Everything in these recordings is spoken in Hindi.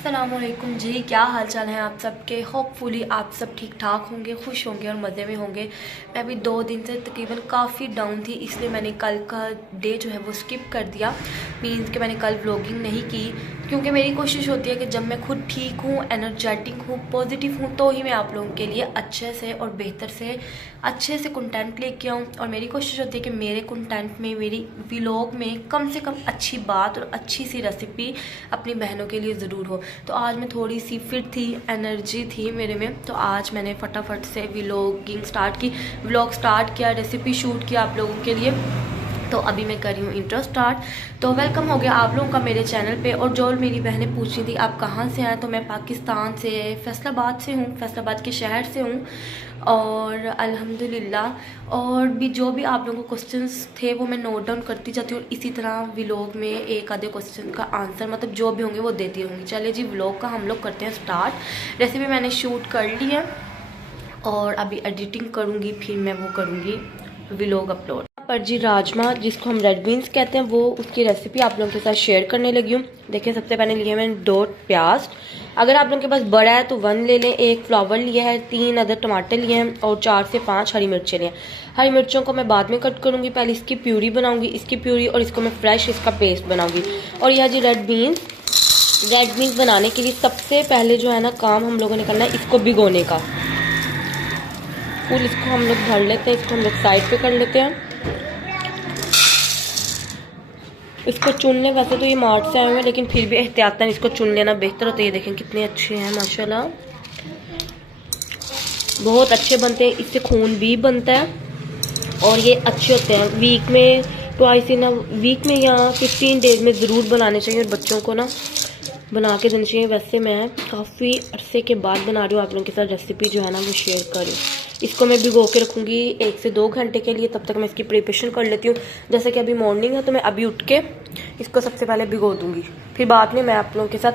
अस्सलामुअलैकुम जी, क्या हाल चाल है आप सबके। होपफुली आप सब ठीक ठाक होंगे, खुश होंगे और मज़े में होंगे। मैं अभी 2 दिन से तकरीबन काफ़ी डाउन थी, इसलिए मैंने कल का डे जो है वो स्किप कर दिया। मीन्स कि मैंने कल व्लॉगिंग नहीं की, क्योंकि मेरी कोशिश होती है कि जब मैं खुद ठीक हूँ, एनर्जेटिक हूँ, पॉजिटिव हूँ, तो ही मैं आप लोगों के लिए अच्छे से कंटेंट लेके आऊँ। और मेरी कोशिश होती है कि मेरे कंटेंट में, मेरी व्लॉग में कम से कम अच्छी बात और अच्छी सी रेसिपी अपनी बहनों के लिए ज़रूर हो। तो आज मैं थोड़ी सी फिट थी, एनर्जी थी मेरे में, तो आज मैंने फटाफट से व्लॉग स्टार्ट किया, रेसिपी शूट किया आप लोगों के लिए। तो अभी मैं कर रही हूँ इंट्रो स्टार्ट। तो वेलकम हो गया आप लोगों का मेरे चैनल पे। और जो मेरी बहनें पूछ रही थी आप कहाँ से हैं, तो मैं पाकिस्तान से फैसलाबाद से हूँ, फैसलाबाद के शहर से हूँ। और अल्हम्दुलिल्लाह, और भी जो भी आप लोगों को क्वेश्चंस थे वो मैं नोट डाउन करती जाती हूँ। इसी तरह व्लॉग में एक आधे क्वेश्चन का आंसर, मतलब जो भी होंगे वो देती रहूँगी। चलिए जी, व्लॉग का हम लोग करते हैं स्टार्ट। रेसिपी मैंने शूट कर ली है और अभी एडिटिंग करूँगी, फिर मैं वो करूँगी व्लॉग अपलोड। पर जी राजमा, जिसको हम रेड बीन्स कहते हैं, वो उसकी रेसिपी आप लोगों के साथ शेयर करने लगी हूँ। देखिए, सबसे पहले लिए मैंने 2 प्याज। अगर आप लोगों के पास बड़ा है तो 1 ले लें। 1 फ्लावर लिया है, 3 अदर टमाटर लिए हैं और 4 से 5 हरी मिर्चें लिए हैं। हरी मिर्चों को मैं बाद में कट करूँगी, पहले इसकी प्यूरी बनाऊँगी, इसकी प्यूरी, और इसको मैं फ्रेश इसका पेस्ट बनाऊँगी। और यह जी रेड बीन्स बनाने के लिए सबसे पहले जो है ना काम हम लोगों ने करना है, इसको भिगोने का। फुल इसको हम लोग भर लेते हैं, इसको हम लोग साइड पे कर लेते हैं। इसको चुनने, वैसे तो ये मार्ट से आए हुए हैं, लेकिन फिर भी एहतियातन इसको चुन लेना बेहतर होता है। ये देखें कितने अच्छे हैं माशाल्लाह, बहुत अच्छे बनते हैं। इससे खून भी बनता है और ये अच्छे होते हैं। वीक में ट्वाइस इन वीक में या 15 डेज में ज़रूर बनाने चाहिए, और बच्चों को ना बना के देनी चाहिए। वैसे मैं काफ़ी अरसे के बाद बना रही हूँ आप लोगों के साथ रेसिपी जो है ना वो शेयर कर रही हूँ। इसको मैं भिगो के रखूँगी 1 से 2 घंटे के लिए, तब तक मैं इसकी प्रिपरेशन कर लेती हूँ। जैसे कि अभी मॉर्निंग है तो मैं अभी उठ के इसको सबसे पहले भिगो दूँगी, फिर बाद में मैं आप लोगों के साथ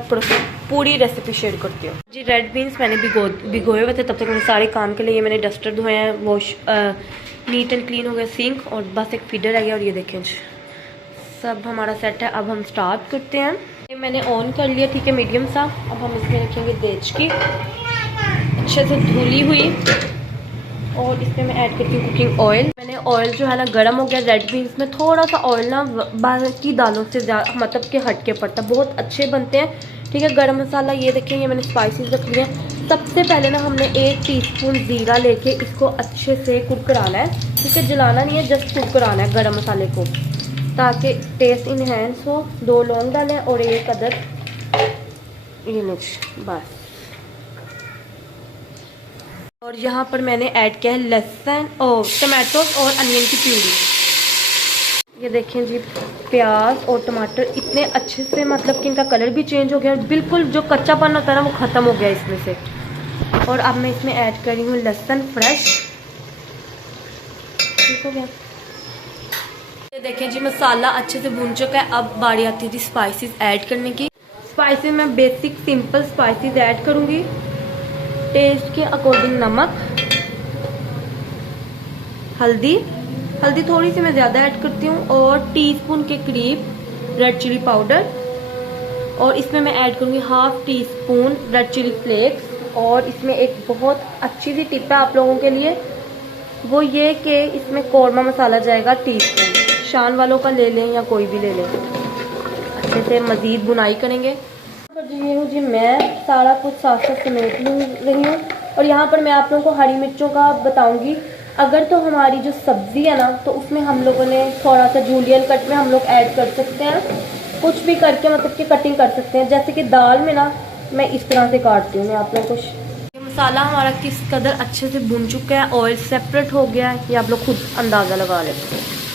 पूरी रेसिपी शेयर करती हूँ। जी रेड बीन्स मैंने भिगोए हुए थे, तब तक मैंने सारे काम के लिए मैंने डस्टर धोए हैं, वॉश नीट एंड क्लीन हो गया सिंक, और बस एक फीडर है। और ये देखें सब हमारा सेट है। अब हम स्टार्ट करते हैं। ये मैंने ऑन कर लिया, ठीक है, मीडियम सा। अब हम इसमें रखेंगे देचकी अच्छे से धुली हुई, और इसमें मैं ऐड करती हूँ कुकिंग ऑयल। मैंने ऑयल जो है ना गर्म हो गया। रेड बीन्स में थोड़ा सा ऑयल ना बाकी दालों से ज़्यादा, मतलब कि हट के पड़ता, बहुत अच्छे बनते हैं। ठीक है, गरम मसाला ये देखें, ये मैंने स्पाइसेस रख लिए हैं। सबसे पहले ना हमने 1 टीस्पून ज़ीरा लेके इसको अच्छे से कुरकुराना है। ठीक है, जलाना नहीं है, जस्ट कुरकुराना है गरम मसाले को, ताकि टेस्ट इनहेंस हो। 2 लौंग डालें और 1 अदर ये मिर्च, बस। और यहाँ पर मैंने ऐड किया है लहसुन और टमाटोस और अनियन की प्यूरी। ये देखें जी, प्याज और टमाटर इतने अच्छे से, मतलब कि इनका कलर भी चेंज हो गया, बिल्कुल जो कच्चापन होता है ना वो ख़त्म हो गया इसमें से। और अब मैं इसमें ऐड कर रही हूँ लहसुन फ्रेश। ठीक हो गया। ये देखें जी, मसाला अच्छे से भून चुका है। अब बारी आती थी स्पाइसेस ऐड करने की। स्पाइसेस मैं बेसिक सिंपल स्पाइसेस ऐड करूँगी। टेस्ट के अकॉर्डिंग नमक, हल्दी थोड़ी सी मैं ज़्यादा ऐड करती हूँ, और टीस्पून के करीब रेड चिली पाउडर। और इसमें मैं ऐड करूँगी 1/2 टीस्पून रेड चिली फ्लेक्स। और इसमें एक बहुत अच्छी सी टिप है आप लोगों के लिए, वो ये कि इसमें कौरमा मसाला जाएगा टीस्पून। शान वालों का ले लें या कोई भी ले लें। अच्छे से मज़ीद बुनाई करेंगे। ये हूँ जी, मैं सारा कुछ साथ साथ समेट रही हूँ। और यहाँ पर मैं आप लोगों को हरी मिर्चों का बताऊँगी। अगर तो हमारी जो सब्ज़ी है ना, तो उसमें हम लोगों ने थोड़ा सा जूलियन कट में हम लोग ऐड कर सकते हैं, कुछ भी करके, मतलब कि कटिंग कर सकते हैं। जैसे कि दाल में ना मैं इस तरह से काटती हूँ। मैं आप लोगों को मसाला हमारा किस कदर अच्छे से भुन चुका है, ऑयल सेपरेट हो गया है, ये आप लोग खुद अंदाज़ा लगा लें।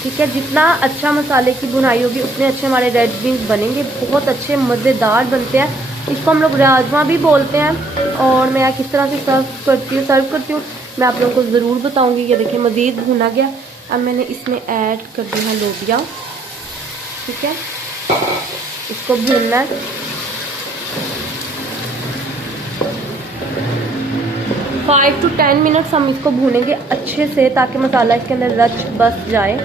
ठीक है, जितना अच्छा मसाले की भुनाई होगी उतने अच्छे हमारे रेड बीन्स बनेंगे, बहुत अच्छे मज़ेदार बनते हैं। इसको हम लोग राजमा भी बोलते हैं। और मैं किस तरह से सर्व करती हूँ मैं आप लोगों को ज़रूर बताऊँगी। ये देखिए मज़ीद भुना गया। अब मैंने इसमें ऐड कर दिया लोबिया। ठीक है, इसको भूनना है। 5 to 10 मिनट्स हम इसको भूनेंगे अच्छे से, ताकि मसाला इसके अंदर रच बस जाए।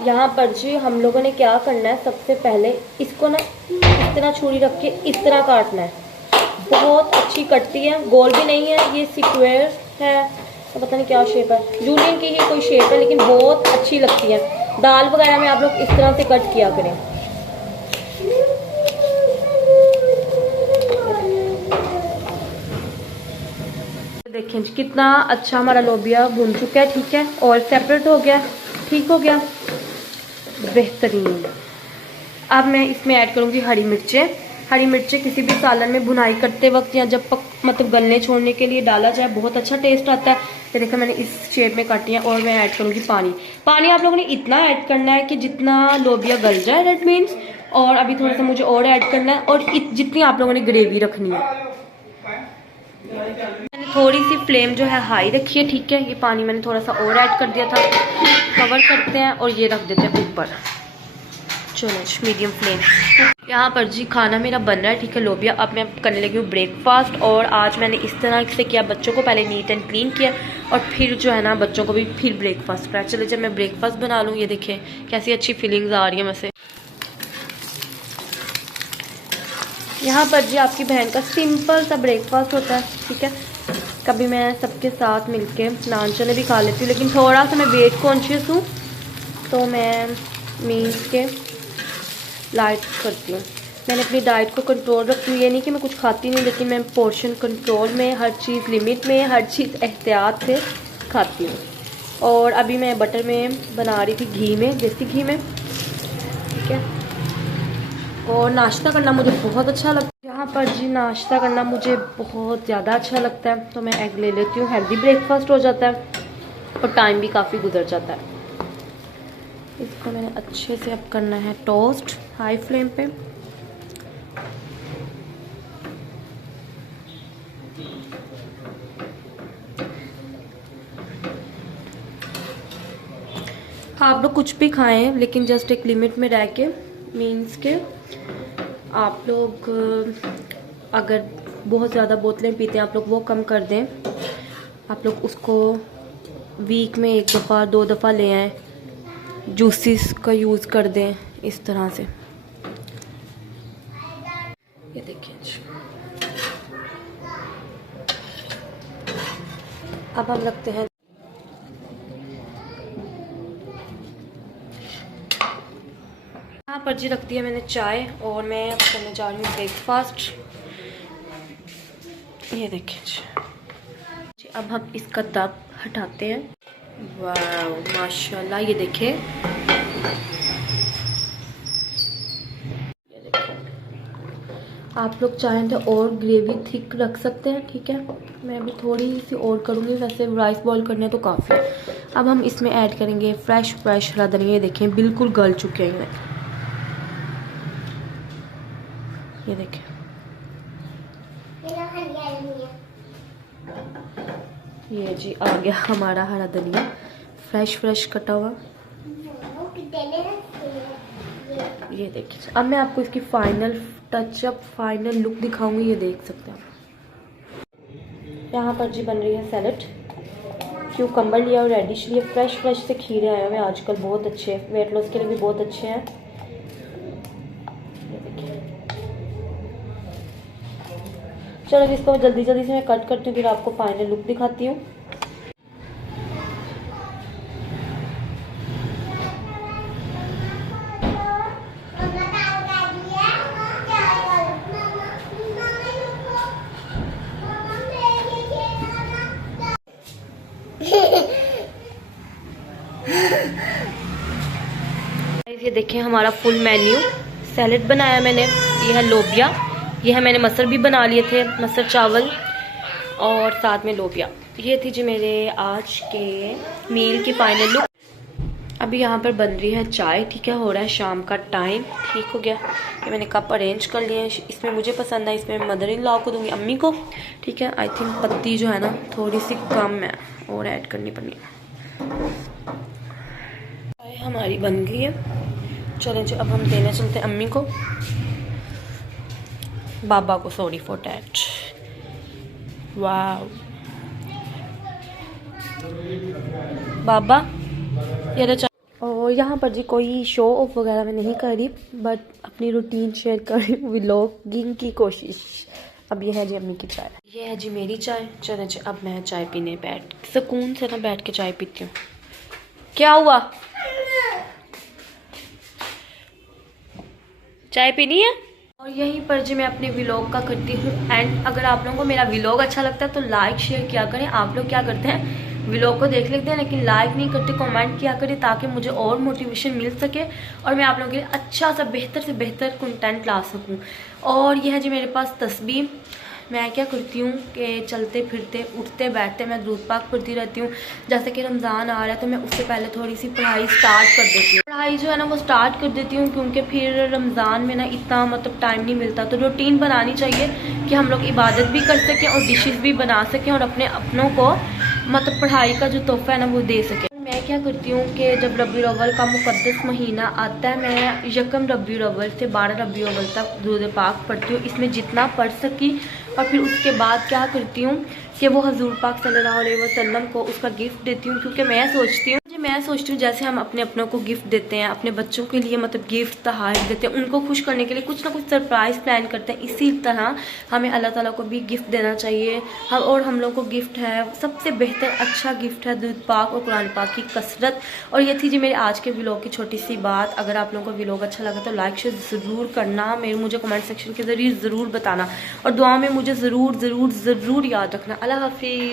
यहाँ पर जी हम लोगों ने क्या करना है, सबसे पहले इसको ना इस तरह छुरी रख के इस तरह काटना है। बहुत अच्छी कटती है, गोल भी नहीं है, ये स्क्वायर है तो पता नहीं क्या शेप है, जूलियन की ही कोई शेप है, लेकिन बहुत अच्छी लगती है। दाल वगैरह में आप लोग इस तरह से कट किया करें। देखिए कितना अच्छा हमारा लोबिया भुन चुका है, ठीक है, और सेपरेट हो गया, ठीक हो गया, बेहतरीन। अब मैं इसमें ऐड करूँगी हरी मिर्चें। हरी मिर्चें किसी भी सालन में भुनाई करते वक्त या जब मतलब गलने छोड़ने के लिए डाला जाए, बहुत अच्छा टेस्ट आता है। तो देखो मैंने इस शेप में काटी है और मैं ऐड करूँगी पानी। पानी आप लोगों ने इतना ऐड करना है कि जितना लोबिया गल जाए, दैट मीन्स। और अभी थोड़ा सा मुझे और ऐड करना है, और जितनी आप लोगों ने ग्रेवी रखनी है। मैंने थोड़ी सी फ्लेम जो है हाई रखी है, ठीक है। ये पानी मैंने थोड़ा सा और ऐड कर दिया था। कवर करते हैं और ये रख देते हैं ऊपर। चलो मीडियम फ्लेम। यहाँ पर जी खाना मेरा बन रहा है, ठीक है, लोबिया। अब मैं करने लगी हूँ ब्रेकफास्ट, और आज मैंने इस तरह से किया, बच्चों को पहले नीट एंड क्लीन किया और फिर जो है ना बच्चों को भी फिर ब्रेकफास्ट कराया। चलो जब मैं ब्रेकफास्ट बना लूँ, ये देखें कैसी अच्छी फीलिंग्स आ रही है वैसे। यहाँ पर जी आपकी बहन का सिंपल सा ब्रेकफास्ट होता है, ठीक है। कभी मैं सबके साथ मिलके नान चने भी खा लेती हूँ, लेकिन थोड़ा सा मैं वेट कॉन्शियस हूँ तो मैं मीन्स के लाइट करती हूँ। मैंने अपनी डाइट को कंट्रोल रखती हूँ, ये नहीं कि मैं कुछ खाती नहीं, लेकिन मैं पोर्शन कंट्रोल में, हर चीज़ लिमिट में, हर चीज़ एहतियात से खाती हूँ। और अभी मैं बटर में बना रही थी, घी में, देसी घी में, ठीक है। और नाश्ता करना मुझे बहुत अच्छा लगता है। यहाँ पर जी नाश्ता करना मुझे बहुत ज़्यादा अच्छा लगता है, तो मैं एग ले लेती हूँ। हेल्दी ब्रेकफास्ट हो जाता है और टाइम भी काफ़ी गुजर जाता है। इसको मैंने अच्छे से अब करना है टोस्ट हाई फ्लेम पे। आप लोग कुछ भी खाएं, लेकिन जस्ट एक लिमिट में रह के, मीन्स के आप लोग अगर बहुत ज़्यादा बोतलें पीते हैं, आप लोग वो कम कर दें। आप लोग उसको वीक में 1 दफ़ा 2 दफ़ा ले आएँ, जूसेस का यूज़ कर दें इस तरह से। ये देखिए अब हम रखते हैं। यहाँ पर जी रख दिया मैंने चाय, और मैं अब करने जा रही हूँ ब्रेकफास्ट। ये देखिए जी अब हम इसका दब हटाते हैं। वाह माशाल्लाह, ये देखिए, आप लोग चाहें तो और ग्रेवी थिक रख सकते हैं, ठीक है। मैं अभी थोड़ी सी और करूँगी, वैसे राइस बॉईल करने तो काफ़ी है। अब हम इसमें ऐड करेंगे फ्रेश हरा धनिया। ये देखें बिल्कुल गल चुके हैं ये देखें। ये जी आ गया हमारा हरा धनिया, फ्रेश कटा हुआ। ये देखिए अब मैं आपको इसकी फाइनल टचअप, फाइनल लुक दिखाऊंगी, ये देख सकते हैं। यहाँ पर जी बन रही है सैलेड। क्यूकम्बर लिया और रेडिश लिया, फ्रेश से खीरे आए हुए आजकल, बहुत अच्छे, वेट लॉस के लिए भी बहुत अच्छे हैं। ये देखिए, चलो इसको जल्दी से मैं कट करती हूँ, फिर आपको फाइनल लुक दिखाती हूँ। ये देखिए हमारा फुल मेन्यू। सैलेड बनाया मैंने, ये है लोबिया, ये है मैंने मटर भी बना लिए थे, मटर चावल और साथ में लोबिया। ये थी जी मेरे आज के मील की फाइनल लुक। अभी यहाँ पर बन रही है चाय, ठीक है, हो रहा है शाम का टाइम, ठीक हो गया। ये मैंने कप अरेंज कर लिए हैं, इसमें मुझे पसंद है, इसमें मदर इन लॉ को दूंगी, अम्मी को, ठीक है। आई थिंक पत्ती जो है ना थोड़ी सी कम है, और ऐड करनी पड़नी है। चाय हमारी बन गई है, चलें जी अब हम देने चलते हैं अम्मी को, बाबा को, सॉरी फॉर डैट। वाह बाबा ये और यहाँ पर जी कोई शो ऑफ वगैरह मैं नहीं कर रही, बट अपनी रूटीन शेयर कर रही हूँ, व्लॉगिंग की कोशिश। अब ये है जी अम्मी की चाय, ये है जी मेरी चाय। चलो जी अब मैं चाय पीने बैठ सुकून से ना बैठ के चाय पीती हूँ। क्या हुआ? चाय पीनी है? और यहीं पर जी मैं अपने व्लॉग का करती हूँ एंड। अगर आप लोगों को मेरा व्लॉग अच्छा लगता है तो लाइक शेयर किया करें। आप लोग क्या करते हैं, व्लॉग को देख लेते हैं लेकिन लाइक नहीं करते, कमेंट किया करें ताकि मुझे और मोटिवेशन मिल सके और मैं आप लोगों के लिए अच्छा सा बेहतर से बेहतर कंटेंट ला सकूँ। और यह है जी मेरे पास तस्बीह। मैं क्या करती हूँ कि चलते फिरते उठते बैठते मैं दूध पाक पढ़ती रहती हूँ। जैसे कि रमज़ान आ रहा है तो मैं उससे पहले थोड़ी सी पढ़ाई स्टार्ट कर देती हूँ। पढ़ाई जो है ना वो स्टार्ट कर देती हूँ क्योंकि फिर रमज़ान में ना इतना मतलब टाइम नहीं मिलता। तो रूटीन बनानी चाहिए कि हम लोग इबादत भी कर सकें और डिशेस भी बना सकें और अपने अपनों को मतलब पढ़ाई का जो तोहफ़ा है ना वो दे सकें। मैं क्या करती हूँ कि जब रबी अव्वल का मुक़द्दस महीना आता है, मैं यकम रबी अव्वल से 12 रबी अव्वल तक दुरूद पाक पढ़ती हूँ। इसमें जितना पढ़ सकी और फिर उसके बाद क्या करती हूँ कि वो हजूर पाक सल्लल्लाहु अलैहि वसल्लम को उसका गिफ्ट देती हूँ। क्योंकि मैं सोचती हूँ जैसे हम अपने अपनों को गिफ्ट देते हैं, अपने बच्चों के लिए मतलब गिफ्ट तोहफ़े देते हैं, उनको खुश करने के लिए कुछ ना कुछ सरप्राइज़ प्लान करते हैं, इसी तरह हमें अल्लाह ताला को भी गिफ्ट देना चाहिए। हम लोग को गिफ्ट है, सबसे बेहतर अच्छा गिफ्ट है दूध पाक और कुरान पाक की कसरत। और ये थी जी मेरे आज के व्लॉग की छोटी सी बात। अगर आप लोगों को व्लॉग अच्छा लगा तो लाइक शेयर ज़रूर करना, मुझे कमेंट सेक्शन के ज़रिए ज़रूर बताना और दुआ में मुझे ज़रूर ज़रूर ज़रूर याद रखना। अल्लाह हाफिज़।